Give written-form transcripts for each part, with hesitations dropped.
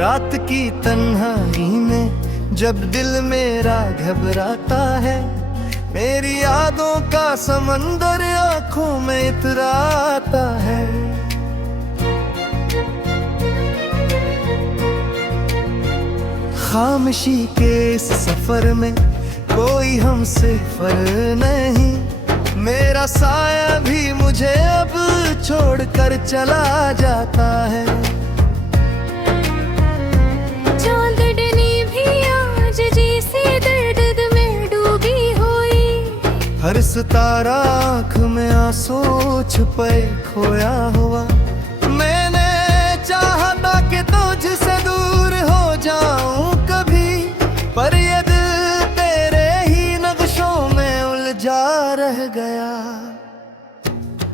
रात की तन्हाई में जब दिल मेरा घबराता है, मेरी यादों का समंदर आंखों में इतराता है। खामोशी के इस सफर में कोई हमसे फर नहीं, मेरा साया भी मुझे अब छोड़कर चला जाता है। चांदनी भी आज जैसे दर्द में डूबी हुई, हर सितारा आँख में आंसू छुपे खोया हुआ। मैंने चाहा था कि तुझसे दूर हो जाऊं कभी, पर ये दिल तेरे ही नक्शों में उलझा रह गया।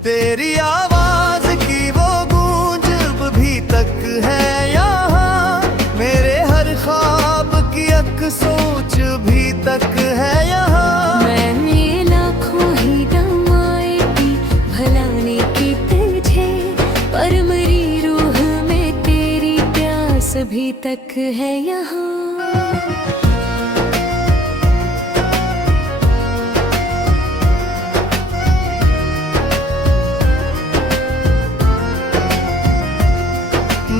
तेरी आवाज की वो गूंज अब भी तक है यहाँ, मेरे हर ख्वाब की एक सोच भी तक है यहाँ। मैंने लाखों ही दमाएगी भलाने की तुझे, पर मेरी रूह में तेरी प्यास भी तक है यहाँ।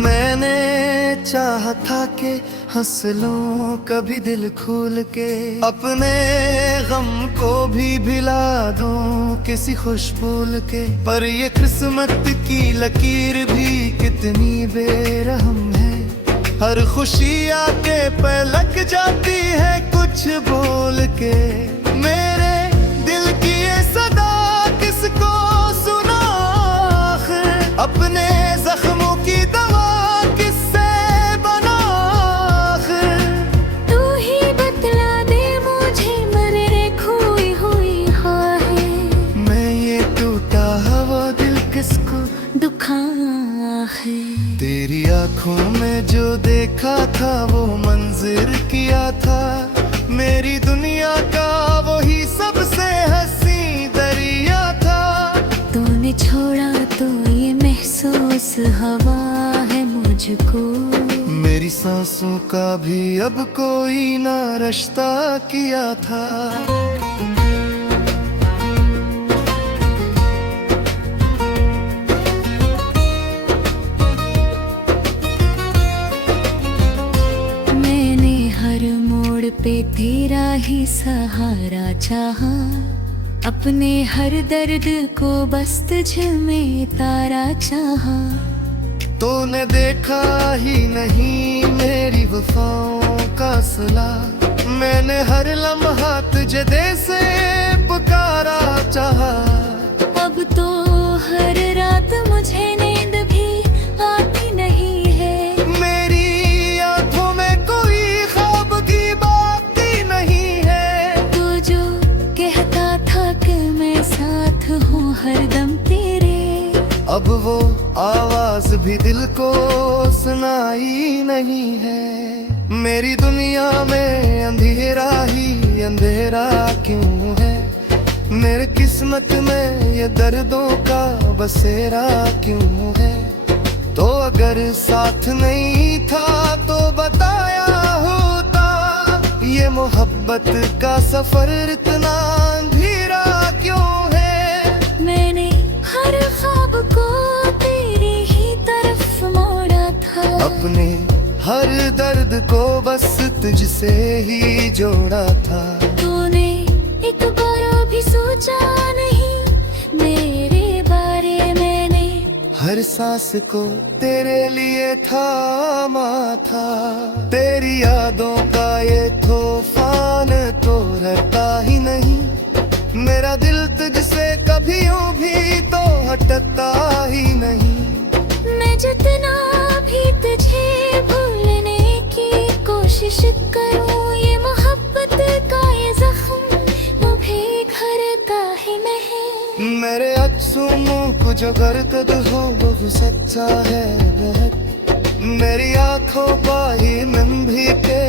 मैंने चाहा था कि हंस लूं कभी दिल खोल के, अपने गम को भी भिला दूं किसी खुश बोल के, पर ये किस्मत की लकीर भी कितनी बेरहम है। हर खुशी आके पलक जाती है कुछ बोल के, मेरे दिल की ये सदा किसको सुना आखिर, अपने जख्मों की दवा किससे बना आखिर। तू ही बतला दे मुझे मेरे खोई हुई ख्वाहिश, मैं ये टूटा हुआ दिल किसको दुखा है। तेरी आंखों में जो देखा था वो मंजिर किया था, मेरी दुनिया का वही सबसे हंसी दरिया था। तूने छोड़ा तो ये महसूस हवा है मुझको, मेरी सांसों का भी अब कोई ना रिश्ता किया था। मैंने हर मोड़ पे तेरा ही सहारा चाहा, अपने हर दर्द को बस तुझ में तारा चाहा। तूने देखा ही नहीं मेरी वफाओं का सिला, मैंने हर लम्हा तुझे दे से पुकारा चाहा। अब तो हर रात मुझे नींद भी आती नहीं है, मेरी आंखों में कोई ख्वाब की बात ही नहीं है। तू जो कहता था कि मैं साथ हूँ हरदम तेरे, अब वो आवाज भी दिल को सुनाई नहीं है। मेरी दुनिया में अंधेरा ही अंधेरा क्यों है, मेरे किस्मत में ये दर्दों का बसेरा क्यों है। तो अगर साथ नहीं था तो बताया होता, ये मोहब्बत का सफर इतना अंधेरा क्यों है। मैंने हर ख्वाब को तेरी ही तरफ मोड़ा था, अपने हर दर्द को बस तुझसे ही जोड़ा था। तूने एक बार भी सोचा नहीं मेरे बारे, मैंने हर सांस को तेरे लिए थामा था। तेरी यादों का ये तूफान तो रहता ही नहीं, मेरा दिल तुझसे कभी यूं भी तो हटता ही नहीं। मैं जितना भी तुझे भूलने की कोशिश करूं, ये मोहब्बत का ये जख्म वो भी घर का ही नहीं। मेरे अक्सुमों को जो गर्द हो वो सच्चा है बहुत, मेरी आंखों पाही में भी के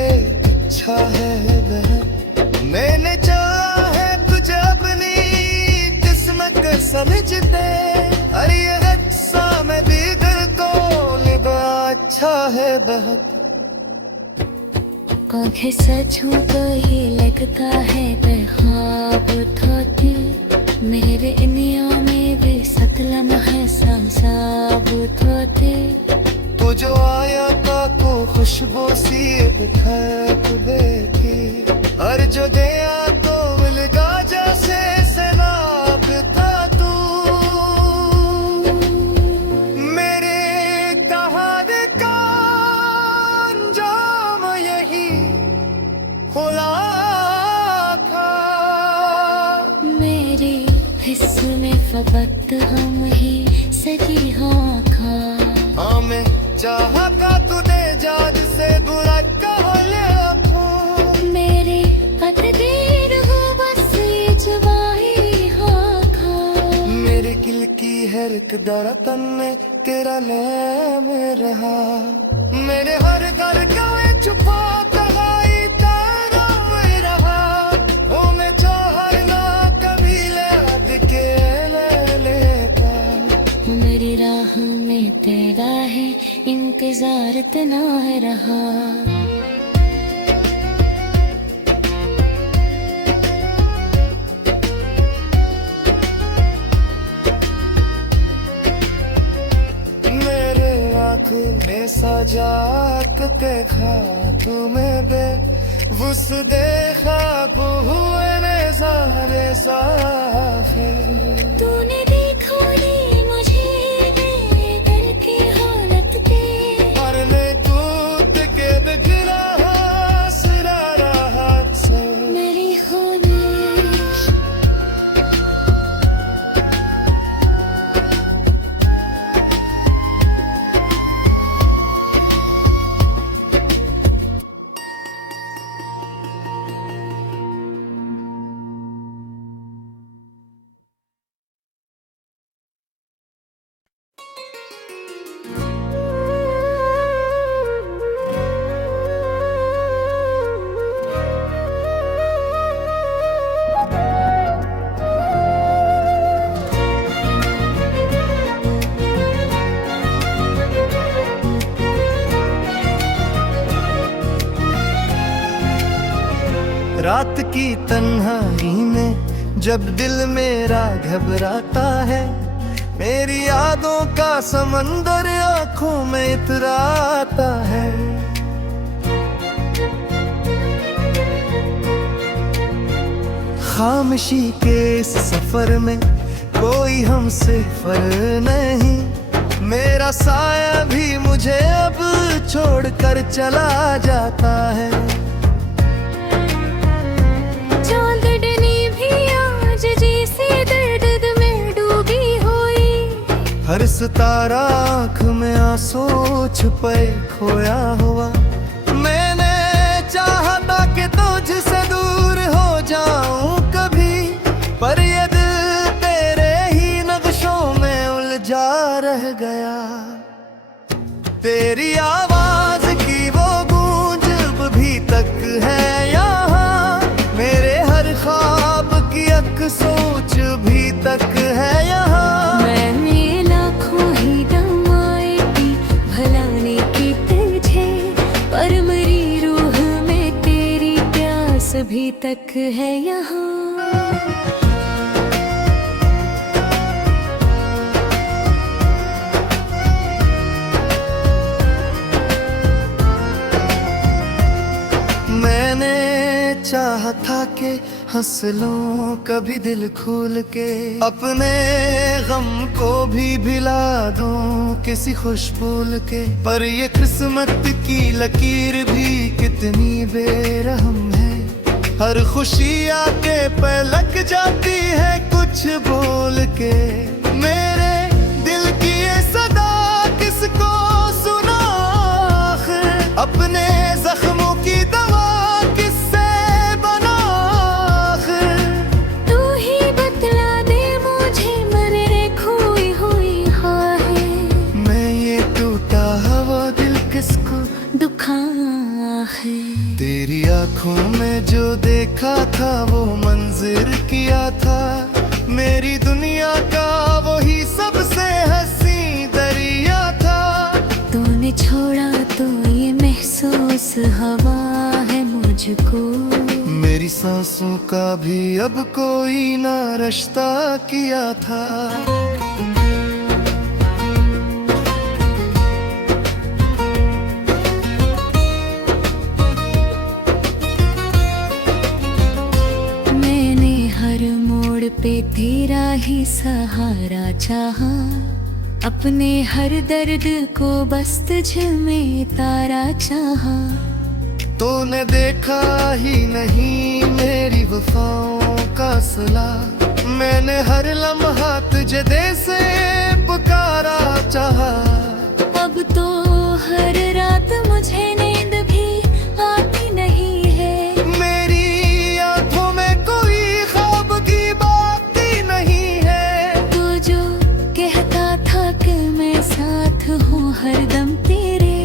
अच्छा है बहुत। मैंने चाहा है तुझे अपनी किस्मत समझते, अरे ये अच्छा में भी दिल को निभा अच्छा है बहुत। आंखें सच हूँ तो ये लगता है मैं ख्वाब थोती मेरे इनिया में भी सतलम है सांसाब थोते तू जो आया था को खुशबू सी खैब बैठी और जो गया तो मिलगा जैसे सैलाब था तू मेरे कहार का अंजाम यही खुला था मेरे हिस्से में फकत हम ही सजी हाँ खा हाँ मैं चाहा का तुझे जाद से बुरा कह ले मेरे तकदीर हो बस ये जवाही हाँ खा मेरे दिल की हर एक दरतन में तेरा नाम रहा मेरे हर दर का छुपा तगाई तेरा में रहा ओ मैं चाहर ना कभी ले अब के ले लेता मेरी राह में तेरा है इंतजार इतना है रहा मेरे आँख में सजात देखा तुम्हें बे वुस देखा हुए नजारे साफे तूने देखो नहीं मुझे मेरे दिल की हालत के मरने कूद के बिगड़ा सिरा रहा से मेरी ख्वाहिश रात की तन्हाई में जब दिल मेरा घबराता है मेरी यादों का समंदर आंखों में इतराता है खामोशी के इस सफर में कोई हमसे फर नहीं मेरा साया भी मुझे अब छोड़कर चला जाता है चांदनी भी आज जैसे दर्द में डूबी हुई हर सितारा आँख में आंसू छुपे खोया हुआ मैंने चाहा था कि तुझसे दूर हो जाऊं कभी पर ये दिल तेरे ही नक्शों में उलझा रह गया तेरी आवाज की वो गूंज अब भी तक है यहाँ मेरे हर ख्वाब की एक सोच भी तक है यहाँ मैंने लाखों ही दमाए थी भलाने की तुझे पर मेरी रूह में तेरी प्यास भी तक है यहाँ चाहा था कि हंस लूं कभी दिल खोल के अपने गम को भी भिला दूं किसी खुशबूल के पर ये किस्मत की लकीर भी कितनी बेरहम है हर खुशी आके पे लग जाती है कुछ बोल के मेरे दिल की ये सदा किसको सुना आखिर अपने जख्मों की दवा तेरी आंखों में जो देखा था वो मंजिर किया था मेरी दुनिया का वही सबसे हंसी दरिया था तूने छोड़ा तो ये महसूस हवा है मुझको। मेरी सांसों का भी अब कोई ना रिश्ता किया था। मैंने हर मोड़ पे तेरा ही सहारा चाहा, अपने हर दर्द को बस तुझ में तारा चाहा। तूने देखा ही नहीं मेरी वफाओं का सिला, मैंने हर लम्हा तुझे दे से पुकारा चाहा। अब तो हर रात मुझे नींद भी आती नहीं है, मेरी आंखों में कोई ख्वाब की बात ही नहीं है। तू जो कहता था कि मैं साथ हूँ हरदम तेरे,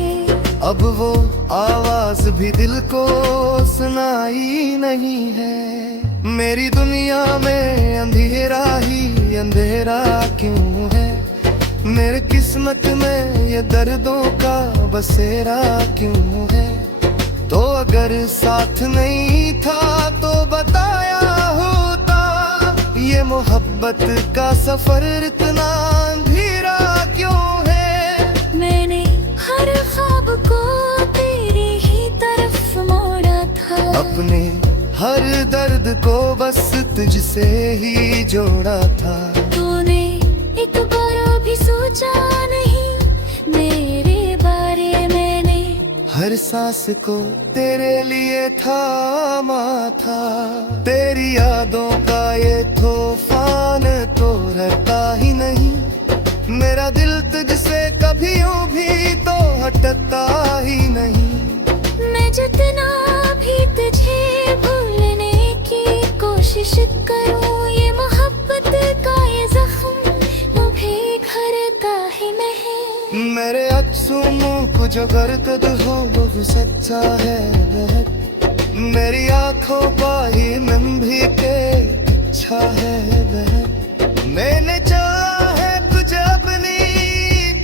अब वो आवाज भी दिल को सुनाई नहीं है। मेरी दुनिया में अंधेरा ही अंधेरा क्यों है, मेरे किस्मत में ये दर्दों का बसेरा क्यों है। तो अगर साथ नहीं था तो बताया होता, ये मोहब्बत का सफर इतना अंधेरा क्यों है। मैंने हर ख्वाब को तेरी ही तरफ मोड़ा था, अपने हर दर्द को बस तुझसे ही जोड़ा था। तूने एक बार भी सोचा नहीं मेरे बारे, मैंने हर सांस को तेरे लिए थामा था। तेरी यादों का ये तूफान तो रहता ही नहीं, मेरा दिल तुझसे कभी यूं भी तो हटता ही नहीं। मैं जितना भी तुझे भूलने की कोशिश करूं, ये मोहब्बत का ये जख्म मुझे भरता ही नहीं। मेरे अक्सों को जो गर्द हो वो सच्चा है बहुत, मेरी आंखों का ही नम भी के अच्छा है बहुत। मैंने चाहा है तुझे अपनी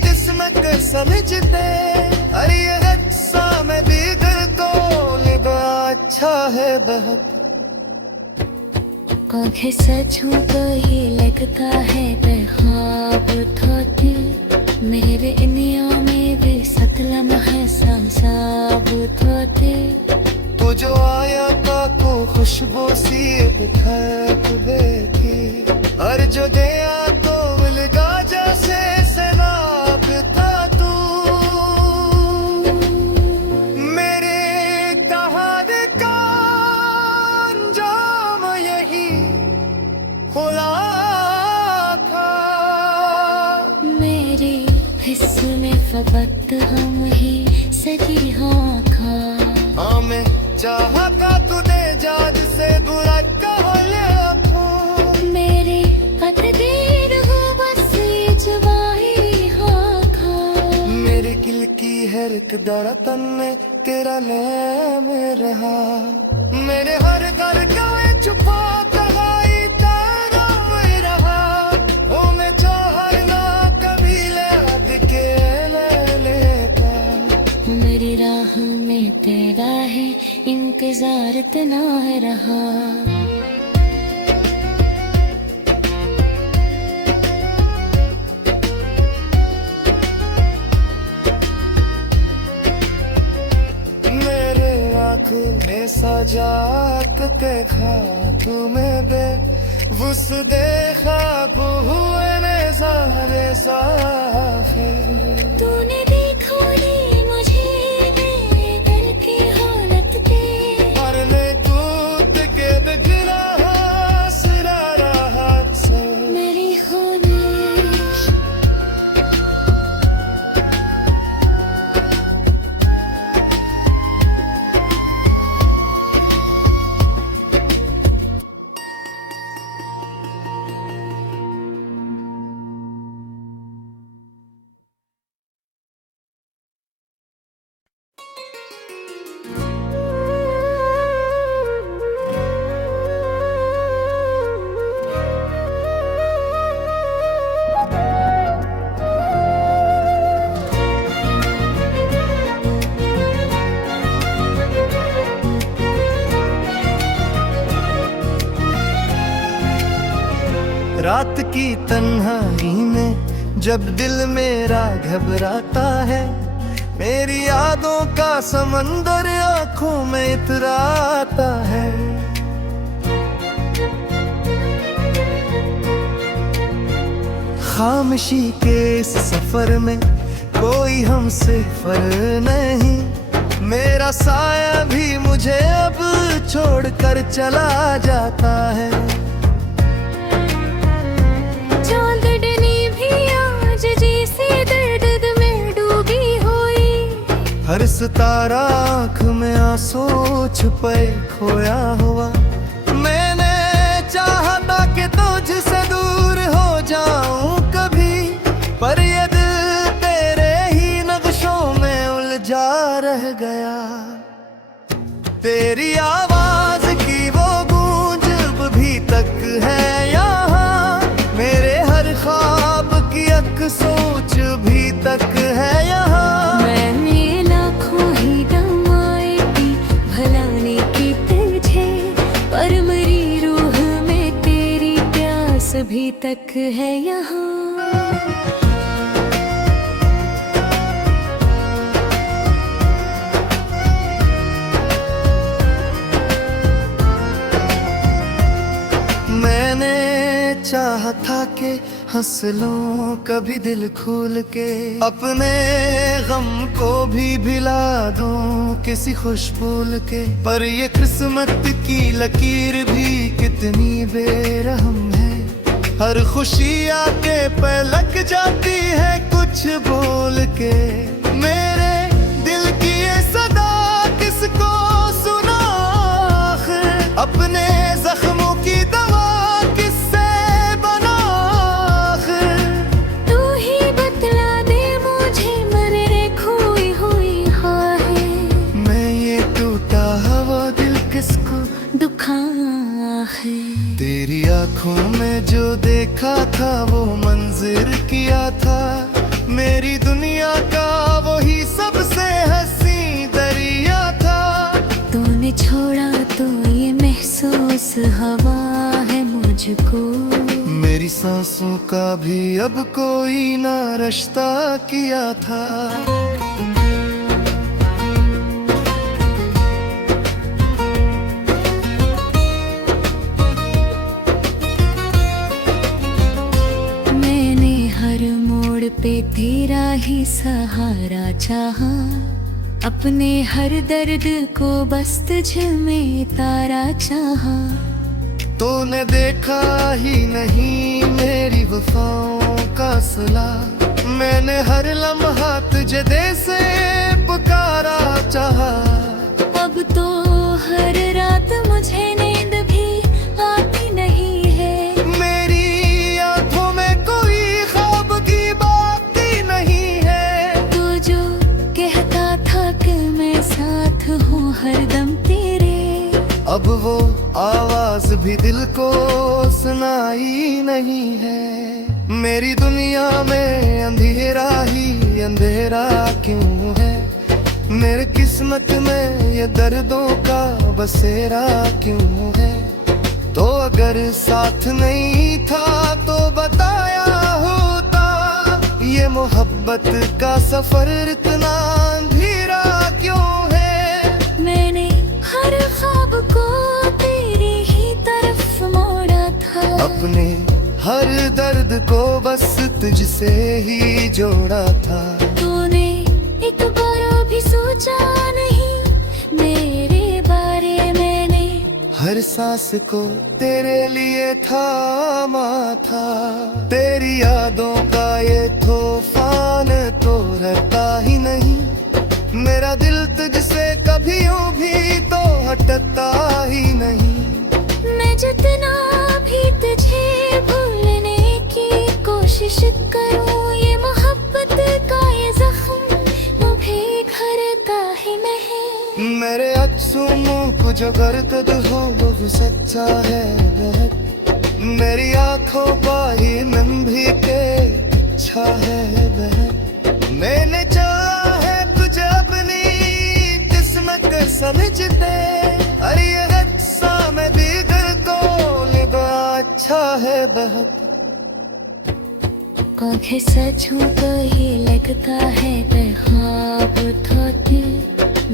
किस्मत समझते, अरे ये अच्छा मैं भी दिल को लिबा अच्छा है बहुत। आंखें सच हूँ तो ये लगता है बेख्वाब थोते, मेरे इनियों में भी सतलम है सांसाब थोते। तो जो आया था को खुशबू सी बिखर बैठी, और जो गया तो लगा जैसे सैलाब था तू। मेरे कहार का अंजाम यही खुला था। मेरे हिस्से में फकत हम ही सजी हाँ खा। हाँ मैं चाहता तुझे जाद से बुरा कह ले, मेरे तकदीर हो बस ये जवाही हाँ खा। मेरे दिल की हर एक धड़कन में तेरा नाम रहा, मेरे हर धड़कन में छुपा कहाई तेरा मैं रहा। ओ मैं चाहना कभी ले के लेता, मेरी राह में तेरा है इंतजार इतना है रहा। मेरे आँखों में सजा के देखा तुम्हें बे वुस देखा हुए ने सारे साखे। तूने देखो नहीं मुझे मेरे दिल की हालत के, मरने कूद के बिगड़ा सिरा रहा से। मेरी ख्वाहिश रात की तन्हाई में जब दिल मेरा घबराता है, मेरी यादों का समंदर आंखों में इतराता है। खामोशी के इस सफर में कोई हमसे फर नहीं, मेरा साया भी मुझे अब छोड़कर चला जाता है। चांदनी भी आज जैसे दर्द में डूबी हुई, हर सितारा आँख में आंसू छुपे खोया हुआ। मैंने चाहा था कि तुझसे दूर हो जाऊं कभी, पर ये दिल तेरे ही नक्शों में उलझा रह गया। तेरी आवाज की वो गूंज भी तक है यहाँ, मेरे हर ख्वाब की एक सोच भी तक है यहाँ। मैंने लाखों ही दवाएं दी भलाने की तुझे, पर मेरी रूह में तेरी प्यास भी तक है यहाँ। चाहा था कि हंस लूं कभी दिल खोल के, अपने गम को भी भुला दूं किसी खुश बोल के। पर ये किस्मत की लकीर भी कितनी बेरहम है, हर खुशी आके पे लग जाती है कुछ बोल के। मेरे दिल की ये सदा किसको सुना, अपने जख्मों की दवा तेरी आंखों में जो देखा था वो मंजिर किया था, मेरी दुनिया का वही सबसे हंसी दरिया था। तूने छोड़ा तो ये महसूस हवा है मुझको, मेरी सांसों का भी अब कोई ना रिश्ता किया था। पे तेरा ही सहारा चाहा, अपने हर दर्द को बस तुझ में तारा चाहा। तूने देखा ही नहीं मेरी वफाओं का सिला, मैंने हर लम्हा तुझे दे से पुकारा चाहा। अब तो हर रात मुझे नींद भी आती नहीं है, मेरी आंखों में कोई ख्वाब की बात ही नहीं है। तू जो कहता था कि मैं साथ हूँ हरदम तेरे, अब वो आवाज भी दिल को सुनाई नहीं है। मेरी दुनिया में अंधेरा ही अंधेरा क्यों है, मेरे किस्मत में ये दर्दों का बसेरा क्यों है। तो अगर साथ नहीं था तो बताया होता, ये मोहब्बत का सफर इतना अंधेरा क्यों है। मैंने हर ख्वाब को तेरी ही तरफ मोड़ा था, अपने हर दर्द को बस तुझसे ही जोड़ा था। तूने एक बार भी सोचा नहीं मेरे बारे, मैंने हर सांस को तेरे लिए थामा था। तेरी यादों का ये तूफान तो रहता ही नहीं, मेरा दिल तुझसे कभी यूं भी तो हटता ही नहीं। मैं जितना भी तुझे भूलने की कोशिश करूं, ये मोहब्बत का ये जख्म मुझे भरता ही नहीं। मेरे अक्सों को जो गर्द हो वो सच्चा है बहुत, मेरी आंखों पर ही नंभी के अच्छा है बहुत। मैंने चाहा है तुझे अपनी किस्मत समझते, अरे ये अच्छा मैं भी दिल को लिबा अच्छा है बहुत। आंखें सचूं तो ये लगता है बेख्वाब थोते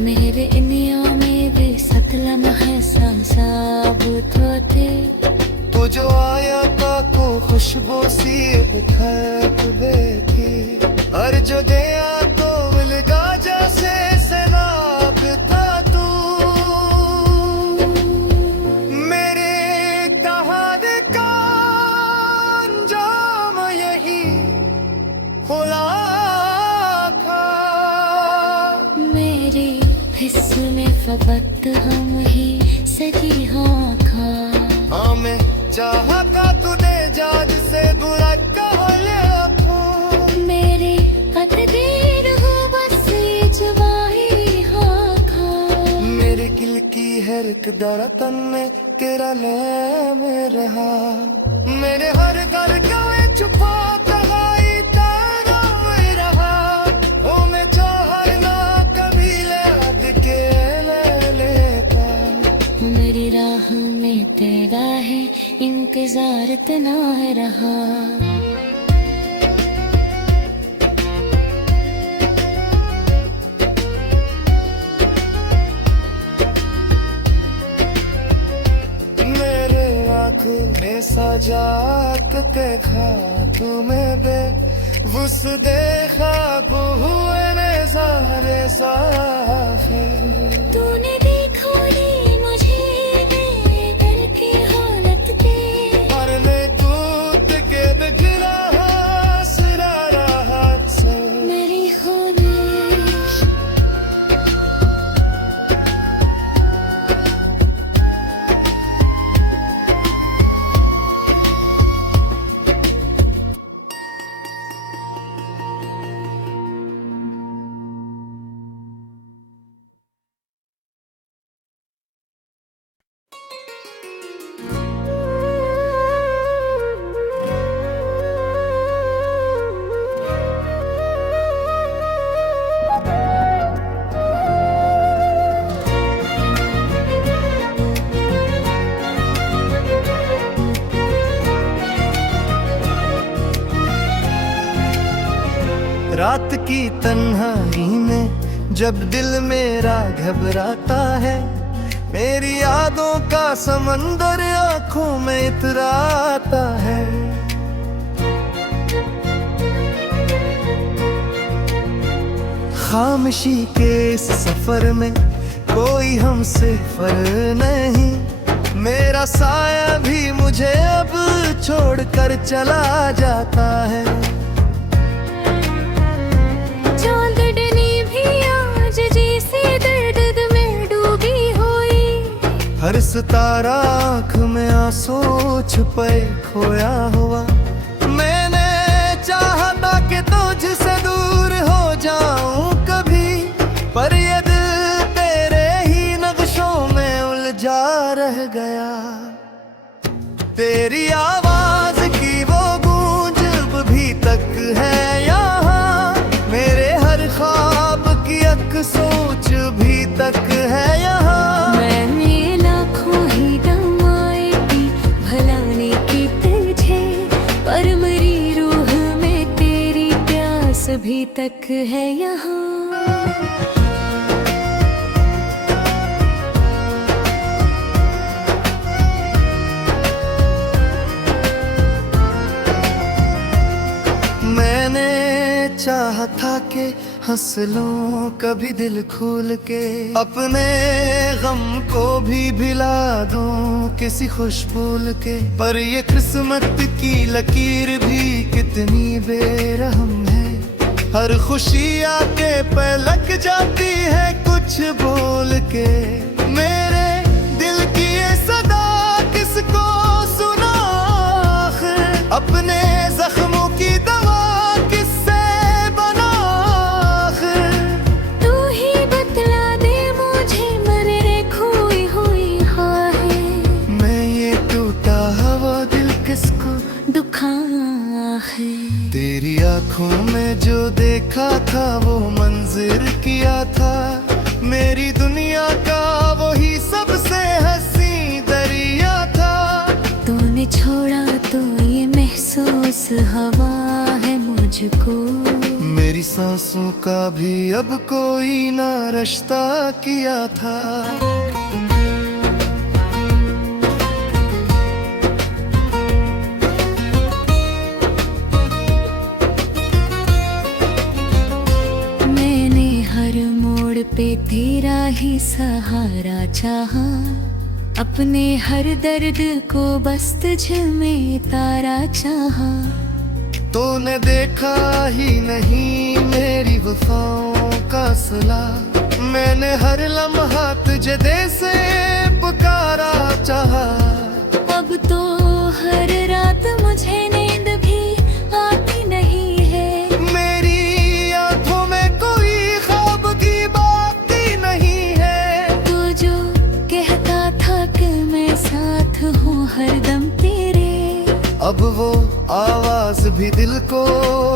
मेरे इनिया में भी सतलम है सांसाब थोते तू जो आया का को खुशबू सी खैप बैठी और जो दया तो मिलगा जैसे सैलाब था तू मेरे कहार का अंजाम यही खुला था मेरी फिस्ल फबत हम ही सजी हाँ खा हाँ मैं चाहता तूने जाद से बुरा कह लिया मेरे कदीर हो बस ये जवाही हाँ खा मेरे दिल की हर एक दरतन में तेरा नाम रहा मेरे हर घर गए छुपा कहाई तेरा मैं रहा ओ मैं चाहर ना कभी ले के लेता मेरी राह में तेरा है इंतजार इतना रहा मेरे आँख में सजा के देखा तुम्हें बे वुस देखा हुए ने सारे साखे तूने देखो नहीं मुझे मेरे दिल की हालत के और मैं कूद के बिगड़ा सिरा रहा से मेरी ख्वाहिश रात की तन्हाई में जब दिल मेरा घबराता है मेरी यादों का समंदर आंखों में इतराता है खामोशी के इस सफर में कोई हमसे फर नहीं मेरा साया भी मुझे अब छोड़कर चला जाता है चांदनी भी आज जैसे दर्द में डूबी हुई हर सितारा आँख में आंसू छुपे खोया हुआ मैंने चाहा था कि तुझसे दूर हो जाऊं कभी पर ये दिल तेरे ही नक्शों में उलझा रह गया तेरी आवाज की वो गूंज भी तक है यहाँ मेरे हर ख्वाब की एक सोच भी तक है यहाँ मैंने लाखों ही दवाएं दी भलाने की तुझे पर मेरी रूह में तेरी प्यास भी तक है यहाँ चाहा था कि हंस लूं कभी दिल खोल के अपने गम को भी भिला दूं किसी खुशबूल के पर ये किस्मत की लकीर भी कितनी बेरहम है हर खुशी आके पलक जाती है कुछ बोल के मेरे दिल की ये सदा किसको सुना आखिर अपने जख्मों की दवा तेरी आंखों में जो देखा था वो मंजिर किया था मेरी दुनिया का वही सबसे हंसी दरिया था तूने छोड़ा तो ये महसूस हवा है तुझको। मेरी सांसों का भी अब कोई ना रिश्ता किया था। मैंने हर मोड़ पे तेरा ही सहारा चाहा, अपने हर दर्द को बस तुझ में तारा चाहा। तूने देखा ही नहीं मेरी वफाओं का सिला, मैंने हर लम्हा तुझे दे से पुकारा चाहा। अब तो हर रात मुझे नींद भी आती नहीं है, मेरी आंखों में कोई ख्वाब की बात ही नहीं है। तू जो कहता था कि मैं साथ हूँ हरदम तेरे, अब वो आवाज भी दिल को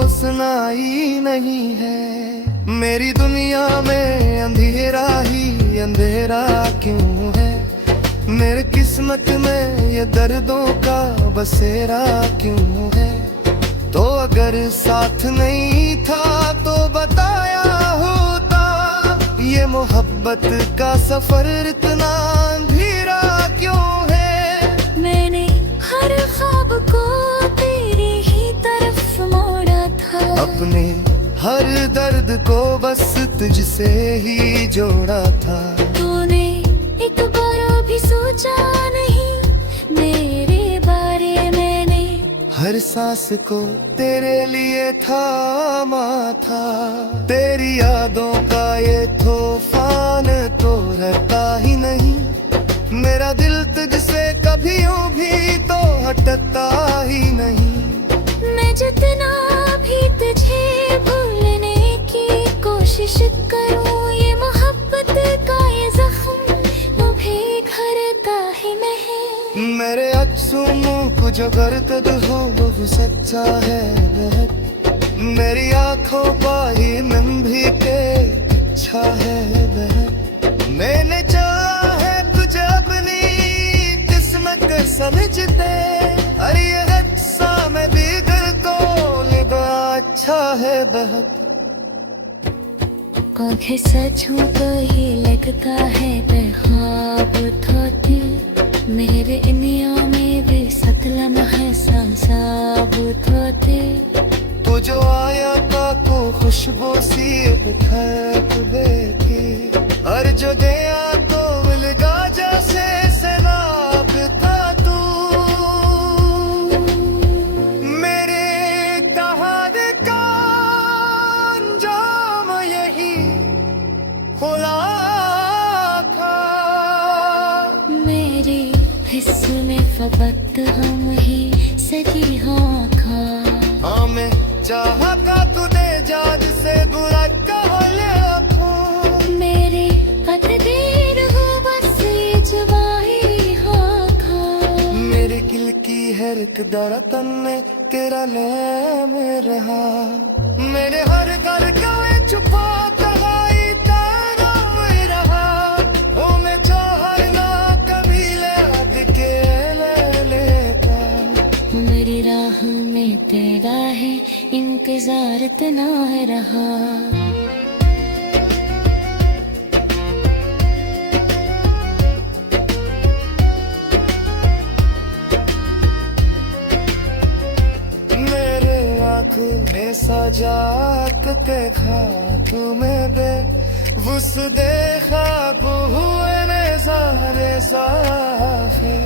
सुनाई नहीं है। मेरी दुनिया में अंधेरा ही अंधेरा क्यों है, मेरे किस्मत में ये दर्दों का बसेरा क्यों है। तो अगर साथ नहीं था तो बताया होता, ये मोहब्बत का सफर इतना अंधेरा क्यों है। मैंने हर ख्वाब को तेरी ही तरफ मोड़ा था, अपने हर दर्द को बस तुझसे ही जोड़ा था। तूने एक बार भी सोचा नहीं मेरे बारे, मैंने हर सांस को तेरे लिए थामा था। तेरी यादों का ये तूफान तो रहता ही नहीं, मेरा दिल तुझसे कभी यूं भी तो हटता ही नहीं। मैं जितना भी तुझे भूलने की कोशिश करूं, ये मोहब्बत का ये जख्म मुझे भरता ही नहीं। मेरे अक्सों को जो गर्द हो वो सच्चा है बहुत, मेरी आंखों पाई मन भी के अच्छा है बहुत। मैंने चाहा है तुझे अपनी किस्मत समझते, अरे ये हादसा में भी घर को लिबा अच्छा है बहुत। आंखें सच हूँ तो ही लगता है बेख्वाब थोते, मेरे इनियों में भी सतलम है साबुत होते। तू जो आया था को खुशबू सी बिखर बैठी, और जो गया तो मिलगा जैसे सैलाब था तू। मेरे कहानी का अंजाम यही खुला था, मेरे हिस्से में फकत हम ही सजी हाँ खा। हाँ मैं चाहा का तुझे जाद से बुरा कह ले, मेरे कदर हो बस ये जवाही हाँ खा। मेरे दिल की हर एक दर्द में तेरा नाम रहा, मेरे हर घर का छुपा कहाई तेरा रहा। ओ मैं चाहा ना कभी ले के ले लेता, मेरी राह में तेरा है इंतजार इतना रहा। मेरे आँख में सजा के खा तुम्हें बे वुस देखा हुए ने सारे साखे।